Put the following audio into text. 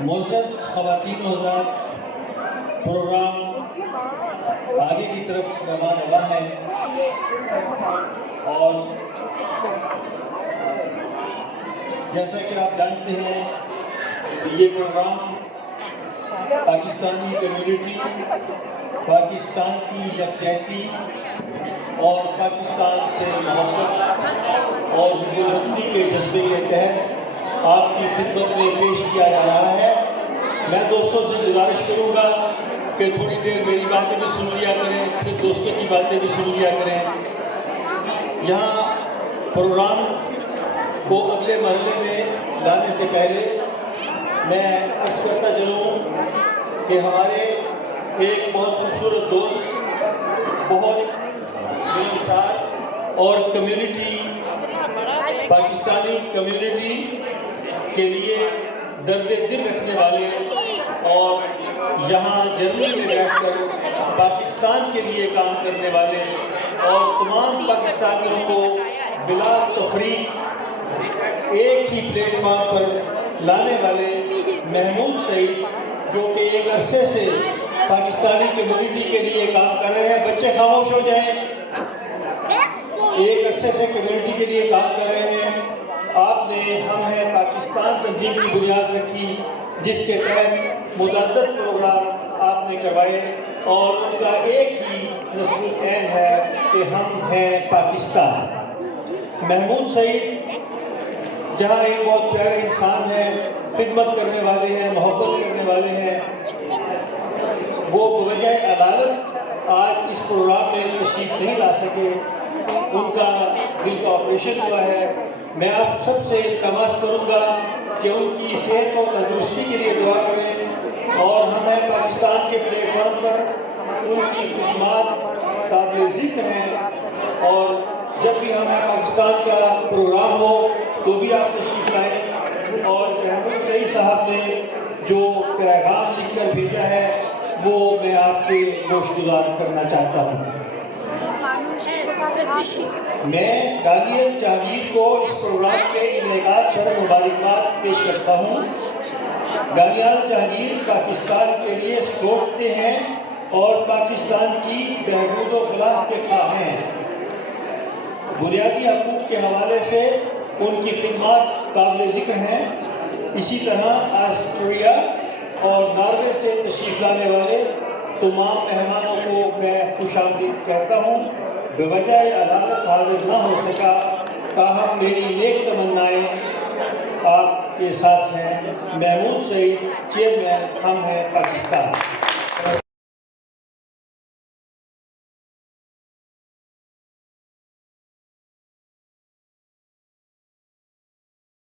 معزز خواتین و حضرات، پروگرام آگے کی طرف رواں ہوا ہے اور جیسا کہ آپ جانتے ہیں یہ پروگرام پاکستانی کمیونٹی، پاکستان کی یکجہتی اور پاکستان سے محبت اور حدودی کے جذبے کے تحت آپ کی خدمت میں پیش کیا جا رہا ہے۔ میں دوستوں سے گزارش کروں گا کہ تھوڑی دیر میری باتیں بھی سن لیا کریں، پھر دوستوں کی باتیں بھی سن لیا کریں۔ یہاں پروگرام کو اگلے مرحلے میں لانے سے پہلے میں عرض کرتا چلوں کہ ہمارے ایک بہت خوبصورت دوست، بہت ملنسار اور کمیونٹی، پاکستانی کمیونٹی کے لیے درد دل رکھنے والے اور یہاں جرمنی میں بیٹھ کر پاکستان کے لیے کام کرنے والے اور تمام پاکستانیوں کو بلا تفریق ایک ہی پلیٹ فارم پر لانے والے محمود سعید، جو کہ ایک عرصے سے پاکستانی کمیونٹی کے لیے کام کر رہے ہیں۔ بچے خاموش ہو جائیں۔ ایک عرصے سے کمیونٹی کے لیے کام کر رہے ہیں۔ آپ نے ہم ہیں پاکستان تنظیم کی بنیاد رکھی، جس کے تحت متعدد پروگرام آپ نے کروائے اور ان کا ایک ہی نصب العین ہے کہ ہم ہیں پاکستان۔ محمود سعید جہاں ایک بہت پیارے انسان ہیں، خدمت کرنے والے ہیں، محبت کرنے والے ہیں، وہ بوجہ عدالت آج اس پروگرام میں تشریف نہیں لا سکے۔ ان کا دل کا آپریشن ہوا ہے۔ میں آپ سب سے التماس کروں گا کہ ان کی صحت اور تندرستی کے لیے دعا کریں اور ہمیں پاکستان کے پلیٹ فارم پر ان کی خدمات قابل ذکر ہیں اور جب بھی ہمیں پاکستان کا پروگرام ہو تو بھی آپ تشریف لائیں۔ اور محمود سعید صاحب نے جو پیغام لکھ کر بھیجا ہے وہ میں آپ کے گوش گزار کرنا چاہتا ہوں۔ میں دانیل جہانگیر کو اس پروگرام کے انعقاد پر مبارکباد پیش کرتا ہوں۔ دانیل جہانگیر پاکستان کے لیے سوچتے ہیں اور پاکستان کی بہبود و فلاح کے خواہاں ہیں۔ بنیادی حقوق کے حوالے سے ان کی خدمات قابل ذکر ہیں۔ اسی طرح آسٹریا اور ناروے سے تشریف لانے والے تمام مہمانوں کو میں خوش آمدید کہتا ہوں۔ بوجہ عدالت حاضر نہ ہو سکا، تاہم میری نیک تمنائیں آپ کے ساتھ ہیں۔ محمود سعید، چیئرمین، ہم ہیں پاکستان۔